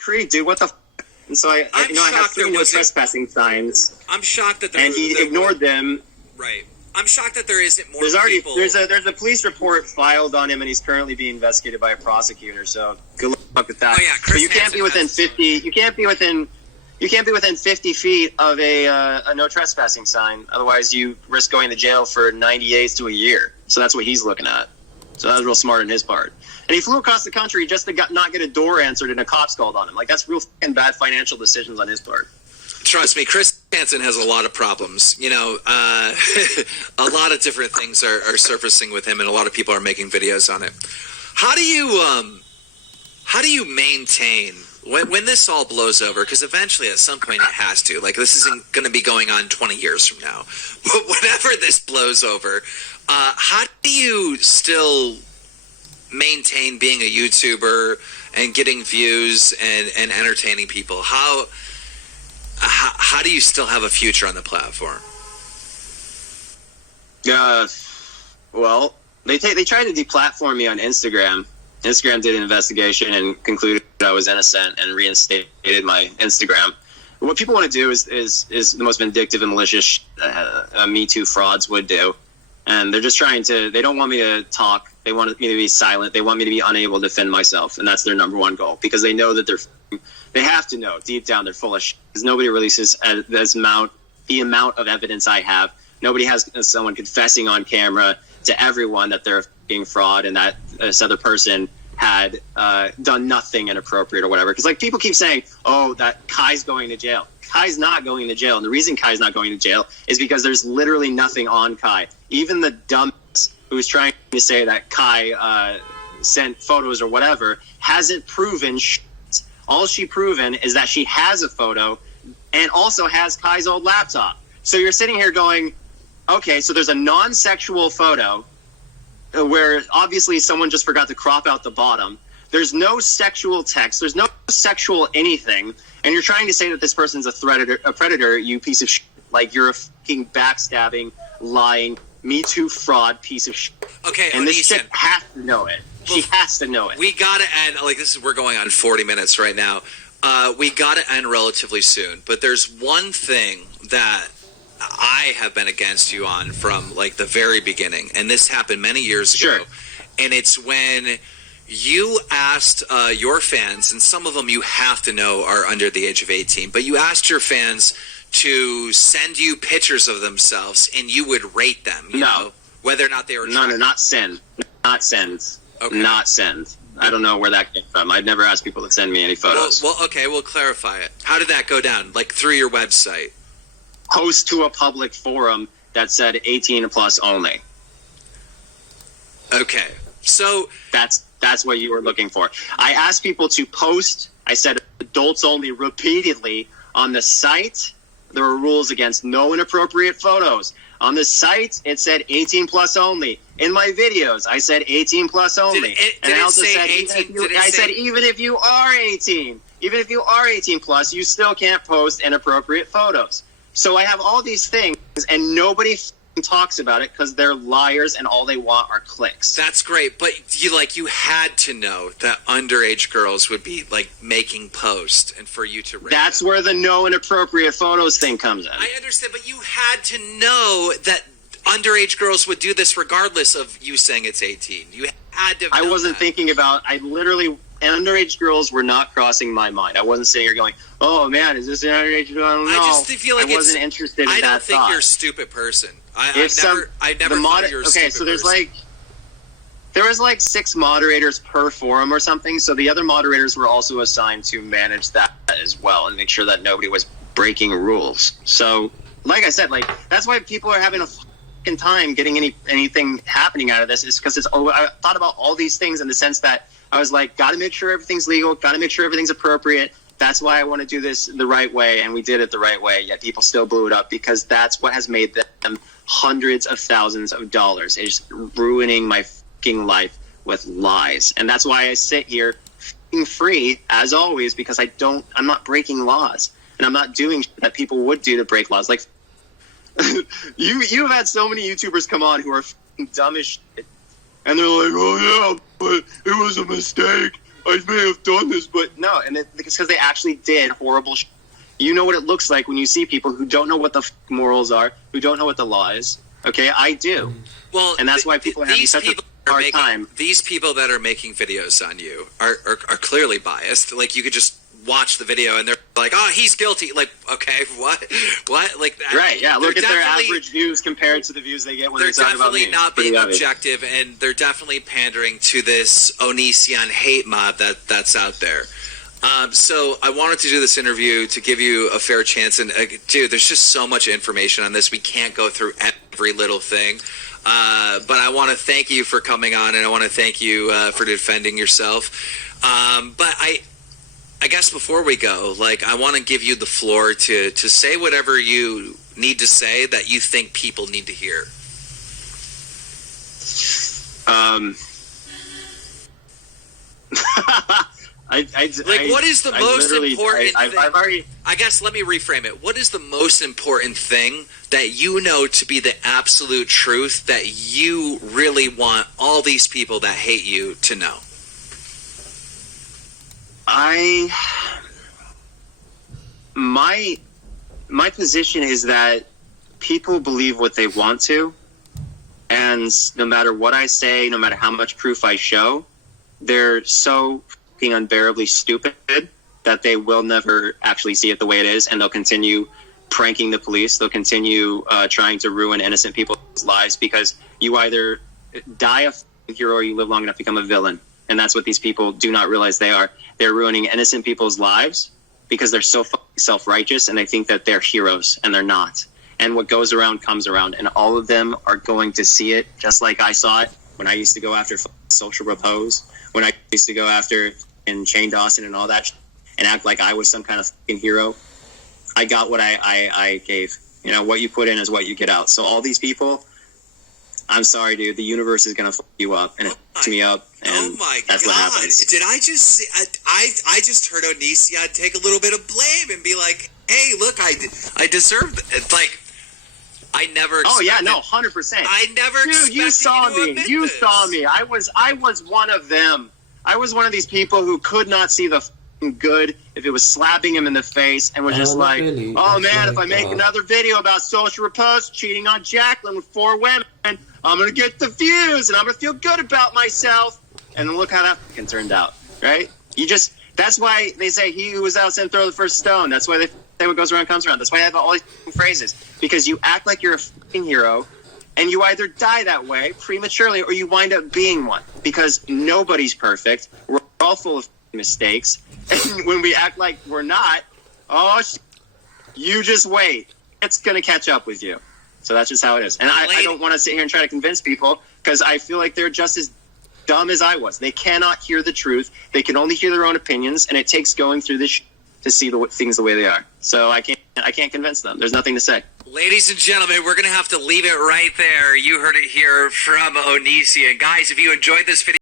Creek, dude. What the? And so I have 3 no trespassing signs. I'm shocked that he ignored them. Right. I'm shocked that there isn't more people. There's a police report filed on him, and he's currently being investigated by a prosecutor. So good luck with that. Oh yeah, but you can't be within 50. You can't be within 50 feet of a no trespassing sign. Otherwise, you risk going to jail for 90 days to a year. So that's what he's looking at. So that was real smart on his part. And he flew across the country just to not get a door answered and a cop's called on him. Like, that's real fucking bad financial decisions on his part. Trust me, Chris Hansen has a lot of problems. You know, a lot of different things are surfacing with him, and a lot of people are making videos on it. How do you maintain when this all blows over? Because eventually, at some point, it has to. Like, this isn't going to be going on 20 years from now. But whenever this blows over, how do you still maintain being a YouTuber and getting views and entertaining people? How do you still have a future on the platform? Well, they tried to deplatform me on Instagram. Instagram did an investigation and concluded I was innocent and reinstated my Instagram. What people want to do is the most vindictive and malicious Me Too frauds would do. And they're just trying to, they don't want me to talk. They want me to be silent. They want me to be unable to defend myself. And that's their number one goal, because they know that they have to know deep down they're full of shit. Because nobody releases the amount of evidence I have. Nobody has someone confessing on camera to everyone that they're being fraud and that this other person had done nothing inappropriate or whatever. Because like people keep saying, oh, that Kai's going to jail. Kai's not going to jail. And the reason Kai's not going to jail is because there's literally nothing on Kai. Even the dumbass who's trying to say that Kai sent photos or whatever hasn't proven shit. All she proven is that she has a photo and also has Kai's old laptop. So you're sitting here going, okay, so there's a non-sexual photo where obviously someone just forgot to crop out the bottom. There's no sexual text. There's no sexual anything. And you're trying to say that this person's a predator, you piece of shit. Like, you're a fucking backstabbing, lying, Me Too fraud piece of shit. Okay, and this chick has to know it. She has to know it. We gotta end, like, we're going on 40 minutes right now. We gotta end relatively soon. But there's one thing that I have been against you on from, like, the very beginning. And this happened many years ago. Sure. And it's when you asked your fans, and some of them you have to know are under the age of 18, but you asked your fans to send you pictures of themselves, and you would rate them, you know, whether or not they were No, not send. Not send. Okay. Not send. I don't know where that came from. I've never asked people to send me any photos. Well, okay, we'll clarify it. How did that go down? Like, through your website? Post to a public forum that said 18 plus only. Okay, so that's what you were looking for. I asked people to post. I said adults only repeatedly on the site. There were rules against no inappropriate photos. On the site, it said 18 plus only. In my videos, I said 18 plus only. Did it say 18? I said even if you are 18, even if you are 18 plus, you still can't post inappropriate photos. So I have all these things, and nobody talks about it because they're liars and all they want are clicks. That's great, but you had to know that underage girls would be like making posts and for you to rate That's them. Where the no inappropriate photos thing comes in. I understand, but you had to know that underage girls would do this regardless of you saying it's 18. You had to I wasn't thinking about, underage girls were not crossing my mind. I wasn't sitting here going, oh man, is this an underage girl? I don't know. I just feel like I wasn't interested in that I don't think thought. You're a stupid person. I never thought you were a stupid so there's person. there was 6 moderators per forum or something, so the other moderators were also assigned to manage that as well and make sure that nobody was breaking rules. So, like I said, that's why people are having a fucking time getting anything happening out of this, is because I thought about all these things in the sense that I was like, got to make sure everything's legal, got to make sure everything's appropriate. That's why I want to do this the right way, and we did it the right way, yet people still blew it up because that's what has made them hundreds of thousands of dollars. It's ruining my fucking life with lies. And that's why I sit here fucking free, as always, because I'm not breaking laws. And I'm not doing shit that people would do to break laws. Like, you've had so many YouTubers come on who are fucking dumb as shit. And they're like, oh yeah, but it was a mistake. I may have done this, but no, and it's because they actually did horrible shit. You know what it looks like when you see people who don't know what the morals are, who don't know what the law is. Okay, I do. Well, and that's why people are having such a hard time. These people that are making videos on you are clearly biased. Like, you could just watch the video and they're like, oh, he's guilty. Like, okay, what? Like that. Right, yeah. Look at their average views compared to the views they get when they're talking about me. They're definitely not being objective, and they're definitely pandering to this Onision hate mob that's out there. So I wanted to do this interview to give you a fair chance. And dude, there's just so much information on this. We can't go through every little thing. But I want to thank you for coming on, and I want to thank you for defending yourself. But I guess before we go, like, I want to give you the floor to say whatever you need to say that you think people need to hear. What is the most important thing? I guess let me reframe it. What is the most important thing that you know to be the absolute truth that you really want all these people that hate you to know? My position is that people believe what they want to, and no matter what I say, no matter how much proof I show, they're so fucking unbearably stupid that they will never actually see it the way it is, and they'll continue pranking the police. They'll continue trying to ruin innocent people's lives, because you either die a fucking hero or you live long enough to become a villain. And that's what these people do not realize they are. They're ruining innocent people's lives because they're so self-righteous, and they think that they're heroes, and they're not. And what goes around comes around, and all of them are going to see it just like I saw it when I used to go after social repose, when I used to go after Shane Dawson and all that and act like I was some kind of fucking hero. I got what I gave. You know, what you put in is what you get out. So all these people, I'm sorry, dude, the universe is going to fuck you up, and it fucks me up, and that's what happens. Did I just see, I just heard Onision take a little bit of blame and be like, hey, look, I deserve it. It's like, I never expected. Oh, yeah, no, 100%. I never expected. Dude, you saw me. You saw me. I was one of them. I was one of these people who could not see the f***ing good if it was slapping him in the face, and was just like, really, oh, man, if I make another video about social repose, cheating on Jacqueline with 4 women, I'm going to get the views, and I'm going to feel good about myself. And then look how that fucking turned out, right? That's why they say he who was out said throw the first stone. That's why they say what goes around comes around. That's why I have all these phrases. Because you act like you're a fucking hero, and you either die that way prematurely or you wind up being one. Because nobody's perfect. We're all full of mistakes. And when we act like we're not, you just wait. It's going to catch up with you. So that's just how it is. And I don't want to sit here and try to convince people, because I feel like they're just as dumb as I was. They cannot hear the truth. They can only hear their own opinions, and it takes going through this to see things the way they are. So I can't convince them. There's nothing to say. Ladies and gentlemen, we're going to have to leave it right there. You heard it here from Onision. Guys, if you enjoyed this video,